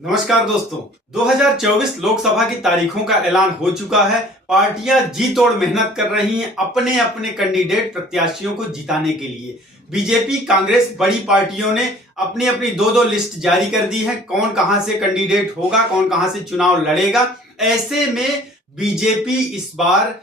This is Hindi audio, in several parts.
नमस्कार दोस्तों। 2024 लोकसभा की तारीखों का ऐलान हो चुका है। पार्टियां जी तोड़ मेहनत कर रही हैं अपने अपने कैंडिडेट प्रत्याशियों को जिताने के लिए। बीजेपी, कांग्रेस, बड़ी पार्टियों ने अपनी अपनी दो लिस्ट जारी कर दी है। कौन कहां से कैंडिडेट होगा, कौन कहां से चुनाव लड़ेगा। ऐसे में बीजेपी इस बार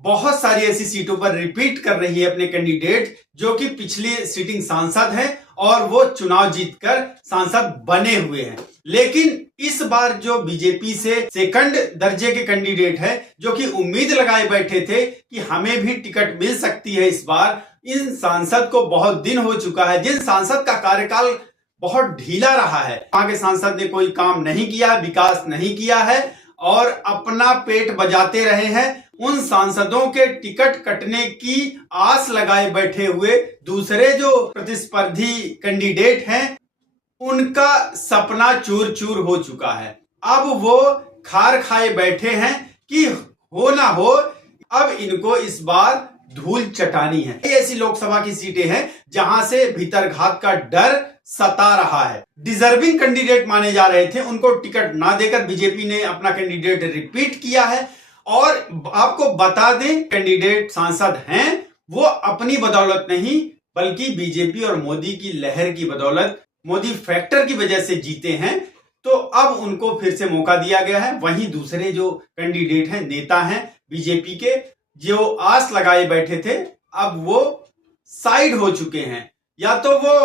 बहुत सारी ऐसी सीटों पर रिपीट कर रही है अपने कैंडिडेट जो कि पिछले सिटिंग सांसद हैं और वो चुनाव जीतकर सांसद बने हुए हैं। लेकिन इस बार जो बीजेपी से सेकंड दर्जे के कैंडिडेट है, जो कि उम्मीद लगाए बैठे थे कि हमें भी टिकट मिल सकती है इस बार, इन सांसद को बहुत दिन हो चुका है, जिन सांसद का कार्यकाल बहुत ढीला रहा है, वहां के सांसद ने कोई काम नहीं किया, विकास नहीं किया है और अपना पेट बजाते रहे हैं, उन सांसदों के टिकट कटने की आस लगाए बैठे हुए दूसरे जो प्रतिस्पर्धी कैंडिडेट हैं, उनका सपना चूर चूर हो चुका है। अब वो खार खाए बैठे हैं कि हो ना हो, अब इनको इस बार धूल चटानी है। ऐसी लोकसभा की सीटें हैं जहां से भीतरघात का डर सता रहा है। डिजर्विंग कैंडिडेट माने जा रहे थे, उनको टिकट ना देकर बीजेपी ने अपना कैंडिडेट रिपीट किया है। और आपको बता दें, कैंडिडेट सांसद हैं वो अपनी बदौलत नहीं बल्कि बीजेपी और मोदी की लहर की बदौलत, मोदी फैक्टर की वजह से जीते हैं। तो अब उनको फिर से मौका दिया गया है। वहीं दूसरे जो कैंडिडेट हैं, नेता हैं बीजेपी के, जो आस लगाए बैठे थे, अब वो साइड हो चुके हैं। या तो वो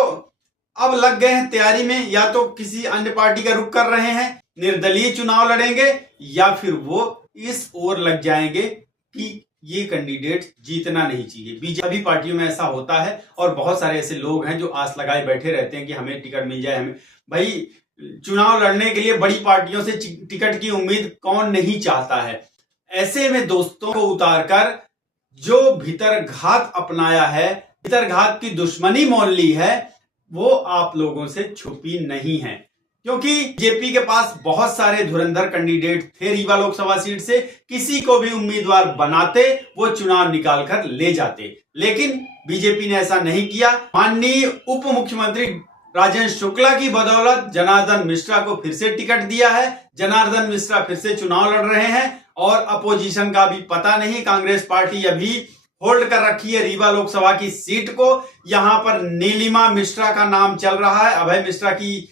अब लग गए हैं तैयारी में, या तो किसी अन्य पार्टी का रुख कर रहे हैं, निर्दलीय चुनाव लड़ेंगे, या फिर वो इस ओर लग जाएंगे कि ये कैंडिडेट जीतना नहीं चाहिए। बीजेपी पार्टियों में ऐसा होता है और बहुत सारे ऐसे लोग हैं जो आस लगाए बैठे रहते हैं कि हमें टिकट मिल जाए। हमें भाई, चुनाव लड़ने के लिए बड़ी पार्टियों से टिकट की उम्मीद कौन नहीं चाहता है। ऐसे में दोस्तों को उतारकर जो भीतरघात अपनाया है, भीतरघात की दुश्मनी मोल ली है, वो आप लोगों से छुपी नहीं है। क्योंकि बीजेपी के पास बहुत सारे धुरंधर कैंडिडेट थे रीवा लोकसभा सीट से, किसी को भी उम्मीदवार बनाते वो चुनाव निकालकर ले जाते। लेकिन बीजेपी ने ऐसा नहीं किया। माननीय उप मुख्यमंत्री राजेंद्र शुक्ला की बदौलत जनार्दन मिश्रा को फिर से टिकट दिया है। जनार्दन मिश्रा फिर से चुनाव लड़ रहे हैं और अपोजिशन का भी पता नहीं। कांग्रेस पार्टी अभी होल्ड कर रखी है रीवा लोकसभा की सीट को। यहां पर नीलिमा मिश्रा का नाम चल रहा है, अभय मिश्रा की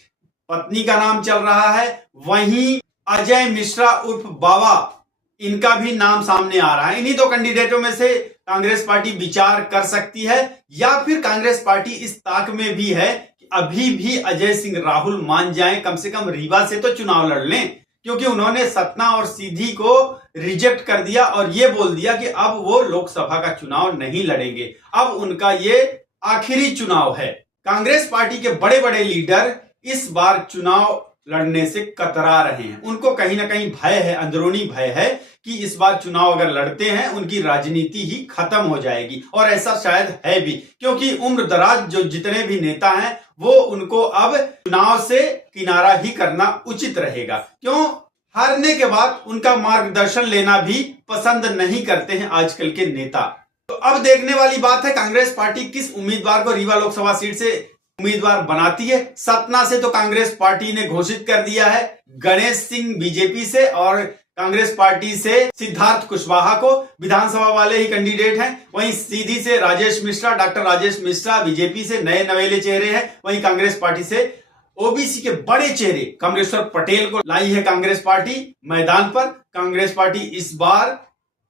पत्नी का नाम चल रहा है। वहीं अजय मिश्रा उर्फ बाबा, इनका भी नाम सामने आ रहा है। इन्हीं दो कैंडिडेटों में से कांग्रेस पार्टी विचार कर सकती है, या फिर कांग्रेस पार्टी इस ताक में भी है कि अभी भी अजय सिंह राहुल मान जाएं, कम से कम रीवा से तो चुनाव लड़ लें। क्योंकि उन्होंने सतना और सीधी को रिजेक्ट कर दिया और ये बोल दिया कि अब वो लोकसभा का चुनाव नहीं लड़ेंगे, अब उनका ये आखिरी चुनाव है। कांग्रेस पार्टी के बड़े बड़े लीडर इस बार चुनाव लड़ने से कतरा रहे हैं। उनको कहीं ना कहीं भय है, अंदरूनी भय है कि इस बार चुनाव अगर लड़ते हैं उनकी राजनीति ही खत्म हो जाएगी। और ऐसा शायद है भी, क्योंकि उम्र दराज जो जितने भी नेता हैं वो उनको अब चुनाव से किनारा ही करना उचित रहेगा। क्यों? हारने के बाद उनका मार्गदर्शन लेना भी पसंद नहीं करते हैं आजकल के नेता। तो अब देखने वाली बात है कांग्रेस पार्टी किस उम्मीदवार को रीवा लोकसभा सीट से उम्मीदवार बनाती है। सतना से तो कांग्रेस पार्टी ने घोषित कर दिया है गणेश सिंह बीजेपी से, और कांग्रेस पार्टी से सिद्धार्थ कुशवाहा को, विधानसभा वाले ही कैंडिडेट हैं। वहीं सीधी से राजेश मिश्रा, डॉक्टर राजेश मिश्रा बीजेपी से, नए नवेले चेहरे हैं। वहीं कांग्रेस पार्टी से ओबीसी के बड़े चेहरे कमलेश्वर पटेल को लाई है कांग्रेस पार्टी मैदान पर। कांग्रेस पार्टी इस बार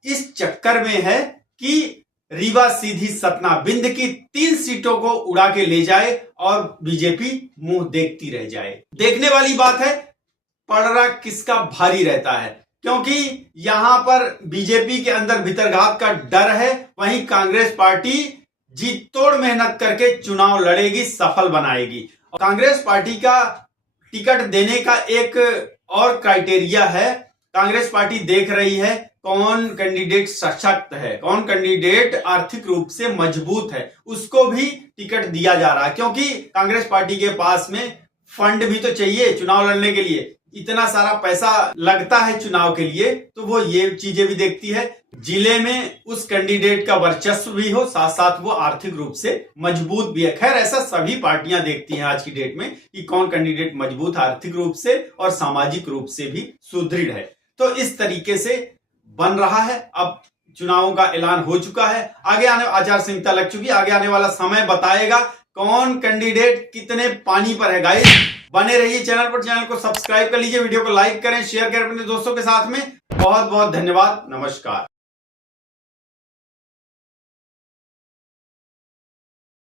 इस चक्कर में है कि रीवा, सीधी, सतना, बिंद की 3 सीटों को उड़ा के ले जाए और बीजेपी मुंह देखती रह जाए। देखने वाली बात है पलड़ा किसका भारी रहता है, क्योंकि यहां पर बीजेपी के अंदर भीतरघात का डर है। वहीं कांग्रेस पार्टी जी तोड़ मेहनत करके चुनाव लड़ेगी, सफल बनाएगी। और कांग्रेस पार्टी का टिकट देने का एक और क्राइटेरिया है। कांग्रेस पार्टी देख रही है कौन कैंडिडेट सशक्त है, कौन कैंडिडेट आर्थिक रूप से मजबूत है, उसको भी टिकट दिया जा रहा है। क्योंकि कांग्रेस पार्टी के पास में फंड भी तो चाहिए चुनाव लड़ने के लिए। इतना सारा पैसा लगता है चुनाव के लिए, तो वो ये चीजें भी देखती है, जिले में उस कैंडिडेट का वर्चस्व भी हो, साथ साथ वो आर्थिक रूप से मजबूत भी है। खैर, ऐसा सभी पार्टियां देखती हैं आज की डेट में कि कौन कैंडिडेट मजबूत आर्थिक रूप से और सामाजिक रूप से भी सुदृढ़ है। तो इस तरीके से बन रहा है। अब चुनावों का ऐलान हो चुका है, आगे आने आचार संहिता लग चुकी है, आगे आने वाला समय बताएगा कौन कैंडिडेट कितने पानी पर है। गाइस, बने रहिए चैनल पर, चैनल को सब्सक्राइब कर लीजिए, वीडियो को लाइक करें, शेयर करें अपने दोस्तों के साथ में। बहुत बहुत धन्यवाद, नमस्कार।